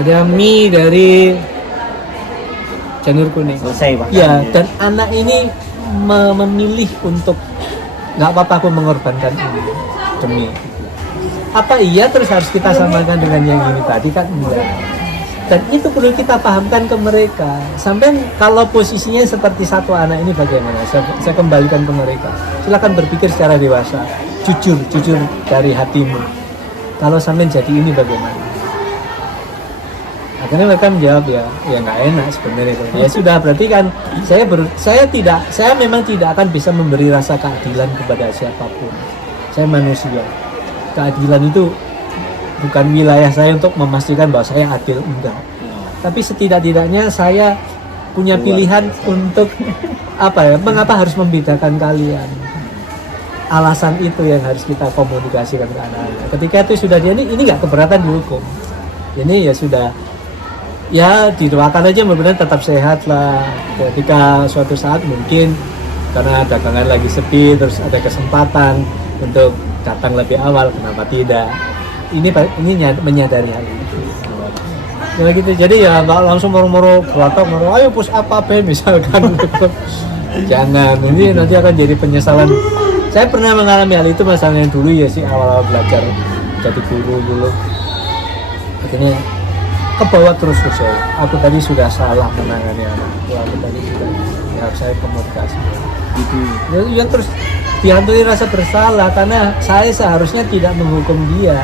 ada mie dari janur kuning. Selesai Pak. Ya, dan anak ini memilih untuk nggak apa-apa aku mengorbankan ini demi apa iya terus harus kita samakan dengan yang ini tadi kan enggak. Dan itu perlu kita pahamkan ke mereka. Sampai kalau posisinya seperti satu anak ini bagaimana? Saya kembalikan ke mereka. Silakan berpikir secara dewasa, jujur dari hatimu. Kalau sampai jadi ini bagaimana? Akhirnya mereka menjawab ya nggak enak sebenarnya itu. Ya sudah berarti kan saya memang tidak akan bisa memberi rasa keadilan kepada siapapun. Saya manusia. Keadilan itu bukan wilayah saya untuk memastikan bahwa saya adil, enggak. Tapi setidak-tidaknya saya punya pilihan untuk mengapa harus membedakan kalian. Alasan itu yang harus kita komunikasikan ke anak-anak. Ketika itu sudah ini nggak keberatan dihukum. Ini ya sudah, ya didoakan aja mudah-mudahan tetap sehat lah. Ketika suatu saat mungkin karena dagangan lagi sepi, terus ada kesempatan untuk datang lebih awal, kenapa tidak? Ini menyadari hal itu. Ya gitu, jadi ya nggak langsung moro-moro berotot, ayo push up apa misalkan. Jangan, ini nanti akan jadi penyesalan. Saya pernah mengalami hal itu masalahnya dulu ya sih, awal-awal belajar jadi guru dulu. Akhirnya kebawa terus saya. Aku tadi sudah salah menangani anak. Aku tadi sudah saya komunikasi. Gitu. Ya terus dihantui rasa bersalah karena saya seharusnya tidak menghukum dia.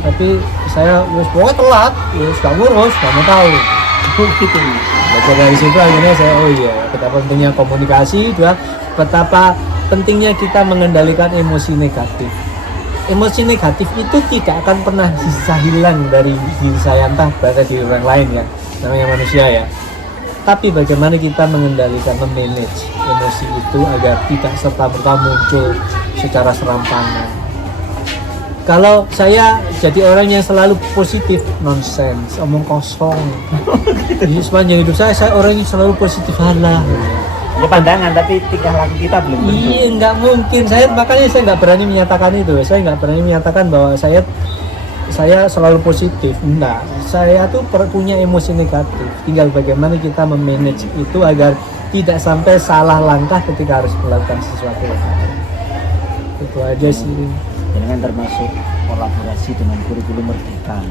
Tapi saya pokoknya telat, gak ngurus, gak mau tahu. Gitu. Baca dari situ akhirnya saya betapa pentingnya komunikasi, betapa pentingnya kita mengendalikan emosi negatif. Emosi negatif itu tidak akan pernah bisa hilang dari diri saya, entah berada di orang lain ya, namanya manusia ya. Tapi bagaimana kita mengendalikan, memanage emosi itu agar tidak serta-merta muncul secara serampangan. Kalau saya jadi orang yang selalu positif, nonsense, omong kosong. Jadi sepanjang hidup saya orang yang selalu positif halah. Ya pandangan, tapi tingkah laku kita belum tentu. Iya, nggak mungkin. Makanya saya nggak berani menyatakan itu. Saya nggak berani menyatakan bahwa saya selalu positif. Enggak, saya tuh punya emosi negatif. Tinggal bagaimana kita memanage itu agar tidak sampai salah langkah ketika harus melakukan sesuatu. Itu aja sih. Dengan termasuk kolaborasi dengan kurikulum Merdeka.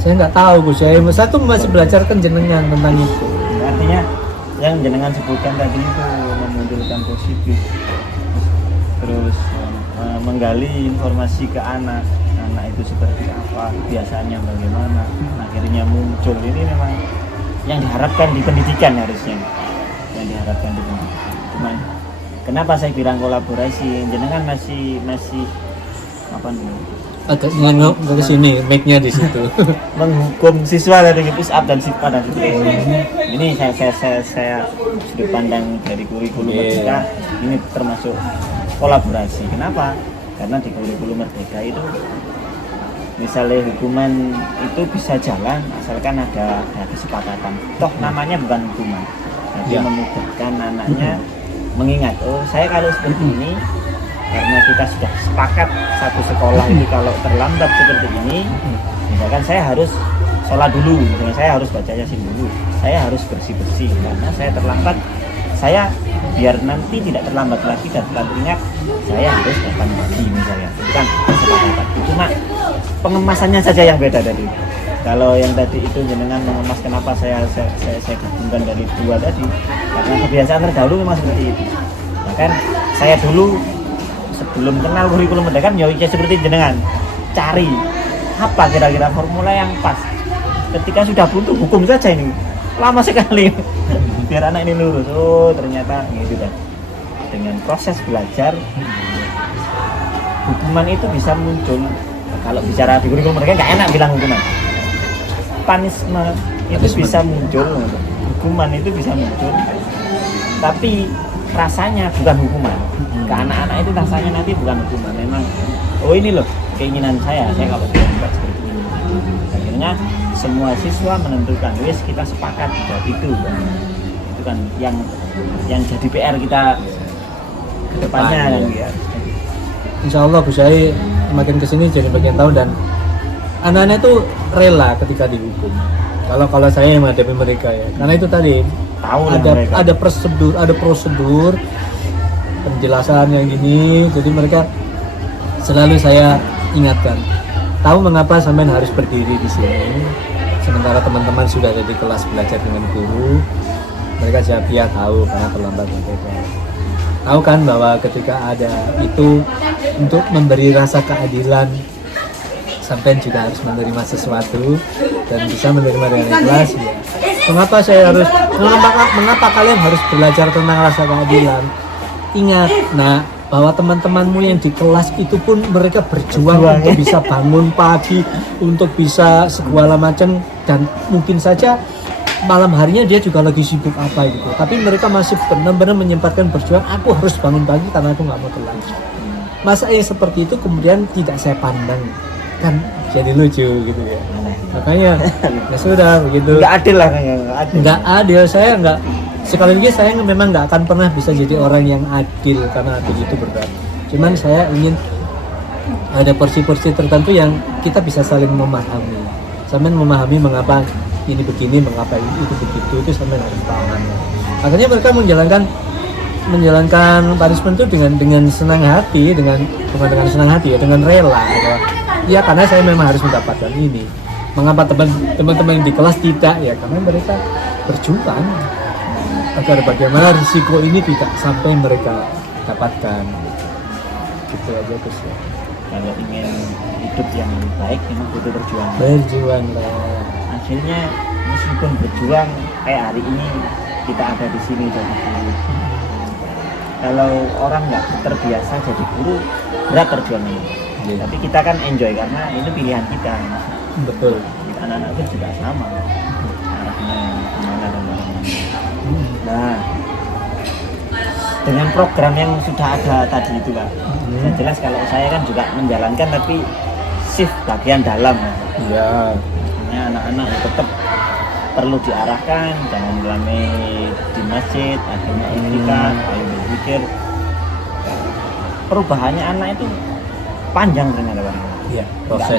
Saya nggak tahu Gus, saya tuh masih belajar kan jenengan tentang itu. Artinya yang jenengan sebutkan tadi itu memunculkan positif, terus menggali informasi ke anak itu seperti apa, kebiasaannya bagaimana, akhirnya muncul. Ini memang yang diharapkan di pendidikan harusnya, yang diharapkan di pendidikan. Cuman kenapa saya bilang kolaborasi? Jenengan masih apa nih? Agak nengok ke sini, mic-nya di situ. Menghukum siswa dari push up dan siswa dan ini saya sudut pandang dari kurikulum Merdeka. Ini termasuk kolaborasi. Kenapa? Karena di kurikulum Merdeka itu misalnya hukuman itu bisa jalan asalkan ada kesepakatan. Toh namanya bukan hukuman, tapi memudahkan anaknya mengingat. Oh, saya kalau seperti ini karena kita sudah sepakat satu sekolah itu kalau terlambat seperti ini, misalkan saya harus sholat dulu, misalnya saya harus baca Yasin dulu, saya harus bersih-bersih karena saya terlambat, saya biar nanti tidak terlambat lagi dan selalu ingat saya harus datang pagi misalnya. Itu kan kesepakatan. Cuma pengemasannya saja yang beda tadi. Kalau yang tadi itu jenengan mengemas, kenapa saya gabungkan dari dua tadi? Karena kebiasaan terdahulu memang seperti itu. Bahkan saya dulu sebelum kenal kurikulum Merdeka ya seperti jenengan cari apa kira-kira formula yang pas. Ketika sudah butuh hukum saja ini lama sekali biar anak ini lurus. Oh ternyata gitu kan. Dengan proses belajar hukuman itu bisa muncul. Kalau bicara di kurikulum Merdeka nggak enak bilang hukuman. Punishment itu bisa muncul, hukuman itu bisa muncul. Tapi rasanya bukan hukuman. Ke anak-anak itu rasanya nanti bukan hukuman. Memang oh ini loh keinginan saya kalau tidak seperti ini. Akhirnya semua siswa menentukan, wes kita sepakat buat itu kan yang jadi PR kita ke depannya kan ya. Insya Allah Gus Yai makin kesini jadi bagian tahu dan anak-anak itu rela ketika dihukum. Kalau saya yang menghadapi mereka ya, karena itu tadi Tahu lah ada mereka. ada prosedur penjelasan yang gini, jadi mereka selalu saya ingatkan. Tahu mengapa sampean harus berdiri di sini, sementara teman-teman sudah ada di kelas belajar dengan guru. Mereka jawab ya tahu karena terlambat mereka. Tahu kan bahwa ketika ada itu untuk memberi rasa keadilan, sampean juga harus menerima sesuatu dan bisa menerima dengan ikhlas ya. Mengapa kalian harus belajar tentang rasa keadilan? Ingat, nah, bahwa teman-temanmu yang di kelas itu pun mereka berjuang untuk bisa bangun pagi, untuk bisa segala macam, dan mungkin saja malam harinya dia juga lagi sibuk apa gitu. Tapi mereka masih benar-benar menyempatkan berjuang. Aku harus bangun pagi karena aku nggak mau telat. Masa yang seperti itu kemudian tidak saya pandang, kan jadi lucu gitu ya. Makanya ya sudah begitu. Nggak adil lah, Nggak adil, saya nggak, sekali lagi saya memang nggak akan pernah bisa jadi orang yang adil karena adil itu berat. Cuman saya ingin ada porsi-porsi tertentu yang kita bisa saling memahami. Sampai memahami mengapa ini begini, mengapa itu begitu, itu sampai harus paham. Akhirnya mereka menjalankan punishment itu dengan senang hati, bukan dengan senang hati ya, dengan rela. Ya karena saya memang harus mendapatkan ini. Mengapa teman-teman yang di kelas tidak ya? Karena mereka berjuang agar bagaimana risiko ini tidak sampai mereka dapatkan. Gitu aja terus ya. Kalau ingin hidup yang baik memang butuh perjuangan. Berjuang lah. Akhirnya meskipun berjuang kayak hari ini kita ada di sini jadi guru. Kalau orang nggak terbiasa jadi guru berat perjuangannya. Yeah. Tapi kita kan enjoy karena itu pilihan kita. Betul. Anak-anak itu juga sama. Arahnya kemana dan bagaimana. Nah, dengan program yang sudah ada tadi itu Pak, yang jelas kalau saya kan juga menjalankan tapi shift bagian dalam. Iya. Artinya anak-anak tetap perlu diarahkan, jangan ramai di masjid, akhirnya iktikaf, ayo berzikir. Perubahannya anak itu panjang ternyata Pak. Iya, proses.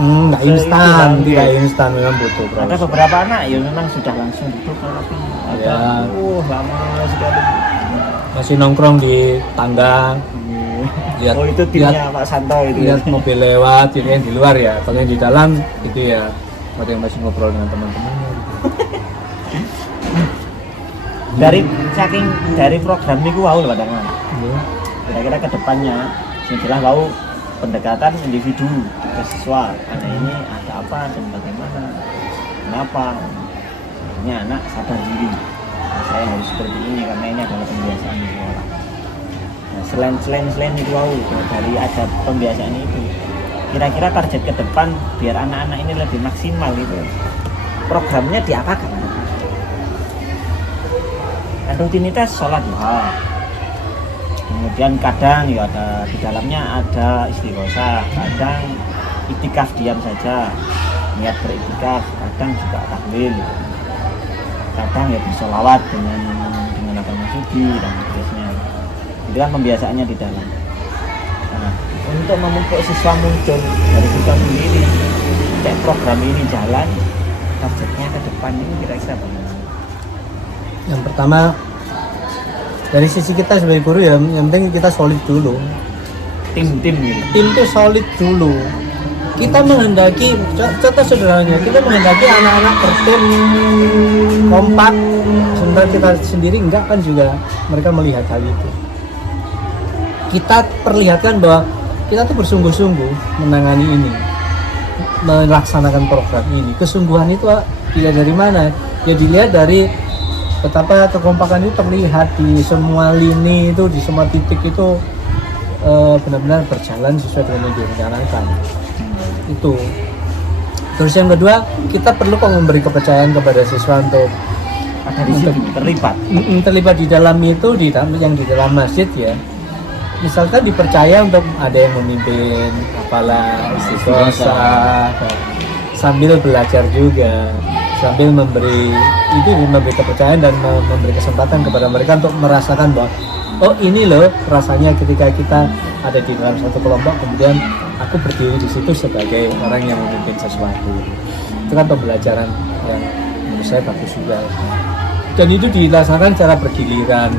Nggak Instan, tidak instan, memang butuh proses. Ada beberapa anak ya memang sudah langsung duduk tapi ada lama sekali. Masih nongkrong di tangga. Lihat, Oh itu timnya Pak Santo itu. lihat mobil lewat, ini yang di luar ya. Kalau yang di dalam itu ya ada yang masih ngobrol dengan teman-temannya. Gitu. Dari program ini wow loh Pak. Kira-kira kedepannya setelah wow pendekatan individu ke siswa, ada ini ada apa dan bagaimana, kenapa, akhirnya anak sadar diri, saya harus seperti ini karena ini adalah pembiasaan di sekolah. Nah, selain itu wow, dari ada pembiasaan itu, kira-kira target ke depan biar anak-anak ini lebih maksimal itu, programnya diapakan? Dan rutinitas sholat duha. Kemudian kadang ya ada di dalamnya ada istighosah, kadang iktikaf diam saja, niat beriktikaf, kadang juga tahlil, kadang ya bersolawat dengan apa maksudi dan seterusnya. Itu kan pembiasaannya di dalam. Nah, untuk memupuk siswa muncul dari kita sendiri, cek program ini jalan, targetnya ke depan ini kira-kira apa? Yang pertama dari sisi kita sebagai guru ya, yang penting kita solid dulu. Tim gitu. Tim itu solid dulu. Kita menghendaki, contoh sederhananya, kita menghendaki anak-anak bertim kompak, sementara kita sendiri enggak kan juga mereka melihat hal itu. Kita perlihatkan bahwa kita tuh bersungguh-sungguh menangani ini, melaksanakan program ini. Kesungguhan itu dilihat dari mana? Ya dilihat dari betapa kekompakan itu terlihat di semua lini itu, di semua titik itu benar-benar berjalan sesuai dengan yang direncanakan. Itu. Terus yang kedua, kita perlu kok memberi kepercayaan kepada siswa untuk ada di situ terlibat di dalam itu, yang di dalam masjid ya. Misalkan dipercaya untuk ada yang memimpin apalah istighosah, sambil belajar juga, sambil memberi kepercayaan dan memberi kesempatan kepada mereka untuk merasakan bahwa oh ini loh rasanya ketika kita ada di dalam satu kelompok, kemudian aku berdiri di situ sebagai orang yang memimpin sesuatu. Itu kan pembelajaran yang menurut saya bagus juga. Dan itu dilaksanakan secara bergiliran,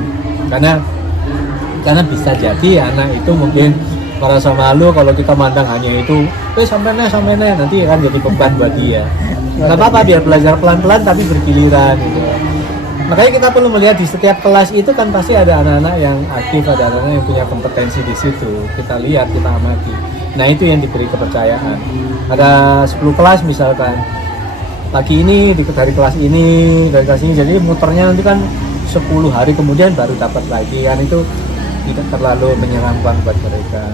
karena bisa jadi anak itu mungkin merasa malu kalau kita mandang hanya itu, sampai nanti kan jadi beban buat dia. Nggak apa-apa, biar belajar pelan-pelan tapi bergiliran gitu. Makanya kita perlu melihat di setiap kelas itu kan pasti ada anak-anak yang aktif, ada anak-anak yang punya kompetensi di situ. Kita lihat, kita amati. Nah itu yang diberi kepercayaan. Ada 10 kelas misalkan, pagi ini dari kelas ini, jadi muternya nanti kan 10 hari kemudian baru dapat lagi, kan itu tidak terlalu menyeramkan buat mereka.